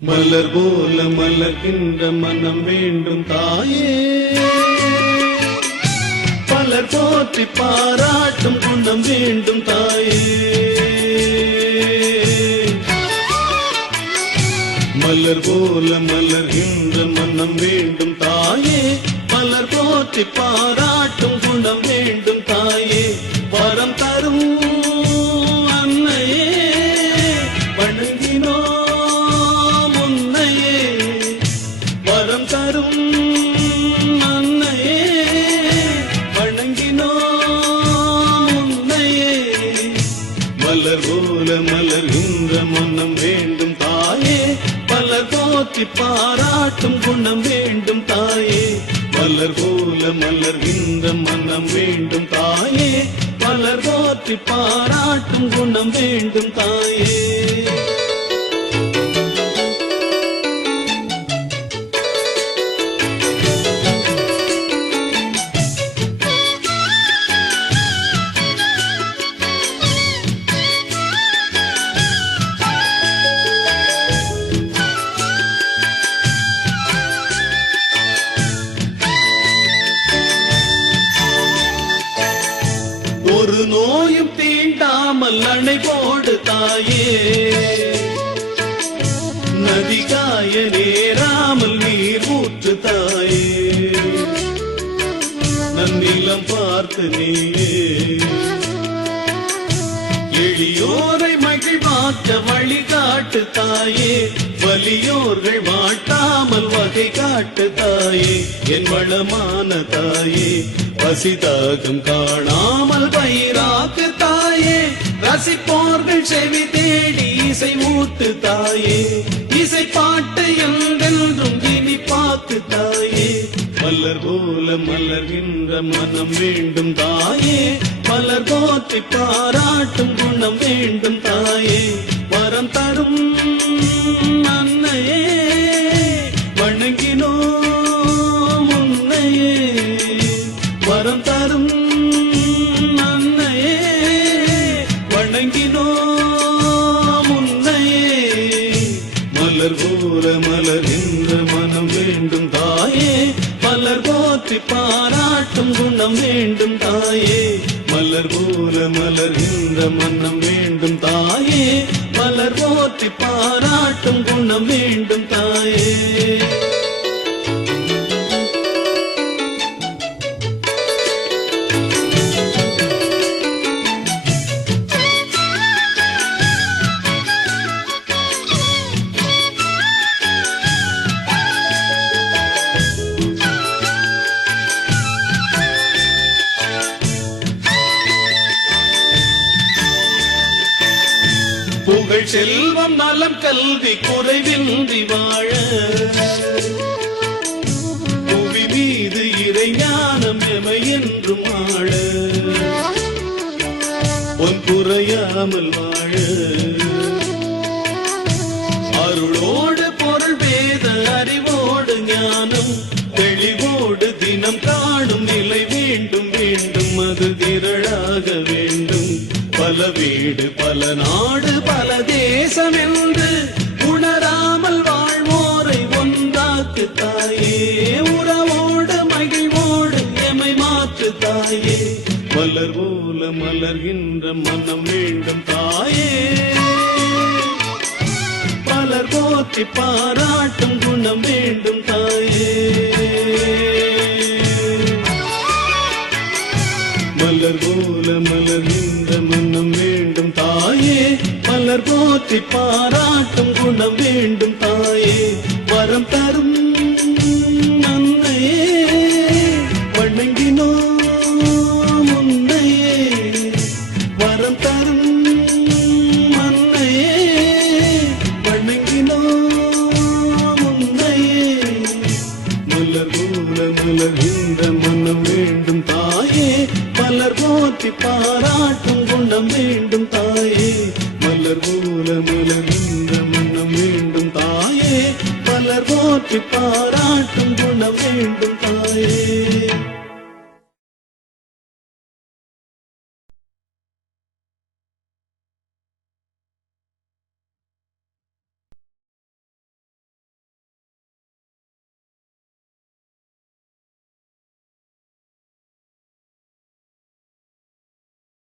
மலர் போல மலர்கின்ற மனம் வேண்டும் தாயே, பலர் போற்றி பாராட்டும் குணம் வேண்டும் தாயே. மலர் போல மலர்கின்ற மனம் வேண்டும் தாயே, பலர் போற்றி பாராட்டும் குணம் வேண்டும் தாயே. வரம் தரும் அன்னையே வணங்கினோ தரும் அன்னையே வணங்கினோ உன்னையே. மலர் போல மலர்கின்ற மனம் வேண்டும் தாயே, பலர் போற்றி பாராட்டும் குணம் வேண்டும் தாயே. மலர் போல மலர்கின்ற மனம் வேண்டும் தாயே, பலர் போற்றி பாராட்டும் குணம் வேண்டும் தாயே. ஒரு நோயும் தீண்டாமல் அணை போடு தாயே, நதி காய நேராமல் நீர் ஊற்று தாயே. நன்னிலம் பார்த்து நீயே எளியோரை மகிழ்வாக்க வழிகாட்டு தாயே. வலியோர்கள் வாட்டாமல் வகை காட்டு தாயே. என் வளமான தாயே, பசிதாகம் காணாமல் பயிராக்கு தாயே. ரசிப்போர்கள் செவி தேடி இசை ஊட்டு தாயே. இசை பாட்டு என்றென்றும் இனி பார்த்து தாயே. மலர் போல மலர்கின்ற மனம் வேண்டும் தாயே, மலர் போற்றி பாராட்டும் குணம் வேண்டும் தாயே. வரம் தரும் அன்னையே வணங்கினோ உன்னையே. வரம் தரும் அன்னையே வணங்கினோ உன்னையே. மலர் போல மலர்கின்ற மனம் வேண்டும் தாயே, மலர் போற்றி பாராட்டும் குணம் வேண்டும் தாயே. மலர் போல மலர்கின்ற மனம் வேண்டும் தாயே, மலர் போற்றி பாராட்டும் குணம் வேண்டும் தாயே. புகழ் செல்வம் நலம் கல்வி குறைவின்றி வாழ, புவி மீது இறை ஞானம் எமை என்றும் ஆழ. பொன் குறையாமல் வாழ, அருளோடு பொருள் வேத அறிவோடு ஞானம் தெளிவோடு தினம் காணும் நிலை வேண்டும் வேண்டும். அது திரளாக வேண்டும். பல வீடு பல நாடு பல தேசம் என்று உணராமல் வாழ்வோரை ஒன்றாக்கு தாயே. உறவோடு மகிழ்வோடு எமை மாற்று தாயே. மலர் போல மலர்கின்ற மனம் வேண்டும் தாயே, பலர் போற்றி பாராட்டும் குணம் வேண்டும் தாயே. மலர் போல மலர்கின்ற மனம் வேண்டும் தாயே, மலர் போற்றி பாராட்டும் குணம் வேண்டும் தாயே. வரம் தரும் அன்னையே வணங்கினோ உன்னையே. வரம் தரும் அன்னையே வணங்கினோ உன்னையே. மலர் போல மலர்கின்ற மனம் வேண்டும் தாயே, மலர் போற்றி பாராட்டும் குணம் வேண்டும் தாயே மலர் போல மலர்கின்ற மனம் வேண்டும் தாயே மலர் போற்றி பாராட்டும் குணம் வேண்டும் தாயே